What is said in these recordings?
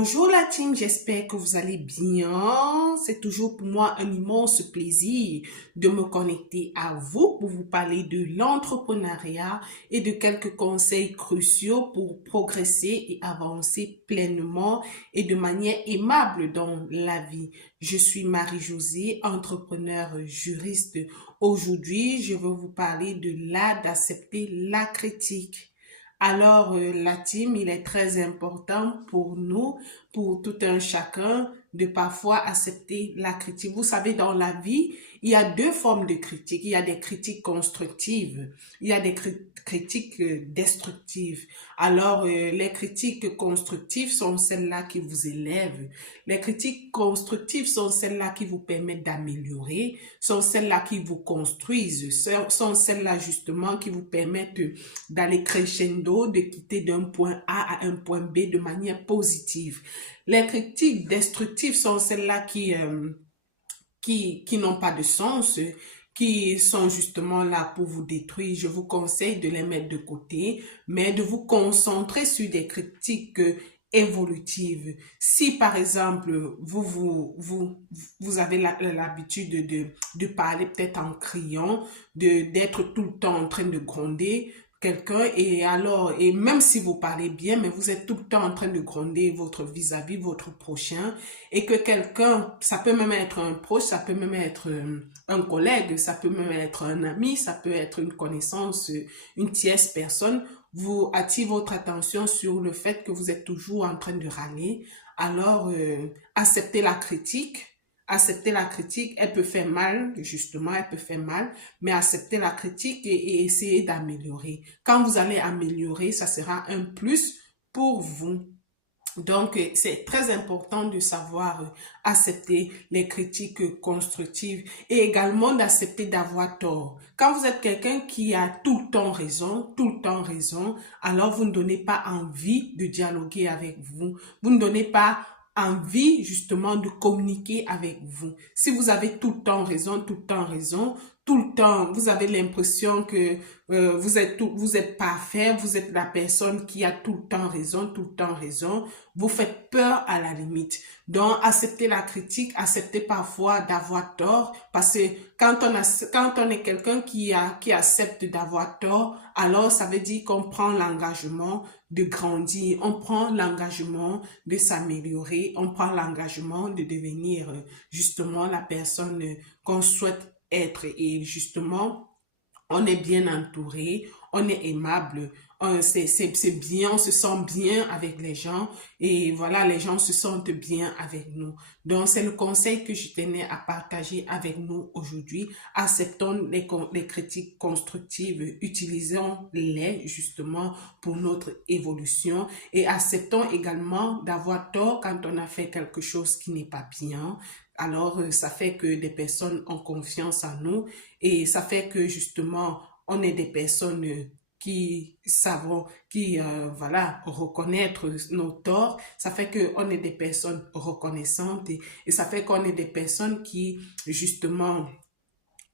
Bonjour la team, j'espère que vous allez bien. C'est toujours pour moi un immense plaisir de me connecter à vous pour vous parler de l'entrepreneuriat et de quelques conseils cruciaux pour progresser et avancer pleinement et de manière aimable dans la vie. Je suis Marie-Josée, entrepreneur juriste. Aujourd'hui, je vais vous parler de l'art d'accepter la critique. Alors, la team, il est très important pour nous, pour tout un chacun, de parfois accepter la critique. Vous savez, dans la vie, il y a deux formes de critiques. Il y a des critiques constructives, il y a des critiques destructives. Alors, les critiques constructives sont celles-là qui vous élèvent. Les critiques constructives sont celles-là qui vous permettent d'améliorer, sont celles-là qui vous construisent, sont celles-là justement qui vous permettent d'aller crescendo, de quitter d'un point A à un point B de manière positive. Les critiques destructives sont celles-là qui n'ont pas de sens, qui sont justement là pour vous détruire. Je vous conseille de les mettre de côté, mais de vous concentrer sur des critiques évolutives. Si par exemple, vous avez l'habitude de parler peut-être en criant, d'être tout le temps en train de gronder quelqu'un et même si vous parlez bien, mais vous êtes tout le temps en train de gronder votre vis-à-vis, votre prochain, et que quelqu'un, ça peut même être un proche, ça peut même être un collègue, ça peut même être un ami, ça peut être une connaissance, une tierce personne, vous attire votre attention sur le fait que vous êtes toujours en train de râler. Alors, acceptez la critique. Accepter la critique, elle peut faire mal, justement, elle peut faire mal, mais accepter la critique et essayer d'améliorer. Quand vous allez améliorer, ça sera un plus pour vous. Donc, c'est très important de savoir accepter les critiques constructives et également d'accepter d'avoir tort. Quand vous êtes quelqu'un qui a tout le temps raison, alors vous ne donnez pas envie de dialoguer avec vous. Vous ne donnez pas envie justement de communiquer avec vous. Si vous avez tout le temps raison, tout le temps, vous avez l'impression que vous êtes parfait, vous êtes la personne qui a tout le temps raison, vous faites peur à la limite. Donc, acceptez la critique, acceptez parfois d'avoir tort, parce que quand on est quelqu'un qui accepte d'avoir tort, alors ça veut dire qu'on prend l'engagement de grandir, on prend l'engagement de s'améliorer, on prend l'engagement de devenir justement la personne qu'on souhaite être et justement, on est bien entouré, on est aimable, c'est bien, on se sent bien avec les gens et voilà, les gens se sentent bien avec nous. Donc, c'est le conseil que je tenais à partager avec nous aujourd'hui. Acceptons les critiques constructives, utilisons-les justement pour notre évolution et acceptons également d'avoir tort quand on a fait quelque chose qui n'est pas bien. Alors, ça fait que des personnes ont confiance en nous et ça fait que justement, on est des personnes qui savent, voilà, reconnaître nos torts. Ça fait qu'on est des personnes reconnaissantes et ça fait qu'on est des personnes qui, justement,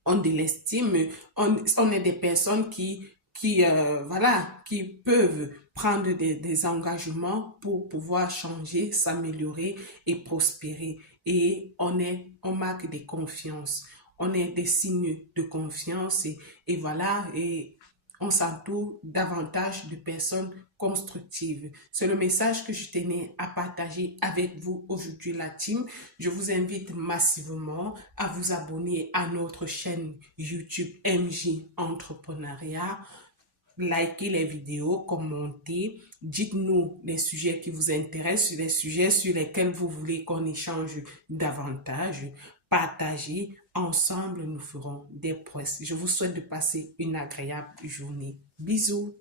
ont de l'estime. On est des personnes voilà, qui peuvent prendre des engagements pour pouvoir changer, s'améliorer et prospérer. Et on marque des confiances. On est des signes de confiance et voilà, et on s'entoure davantage de personnes constructives. C'est le message que je tenais à partager avec vous aujourd'hui, la team. Je vous invite massivement à vous abonner à notre chaîne YouTube MJ Entrepreneuriat. Likez les vidéos, commentez, dites-nous les sujets qui vous intéressent, les sujets sur lesquels vous voulez qu'on échange davantage. Partagez, ensemble nous ferons des prouesses. Je vous souhaite de passer une agréable journée. Bisous.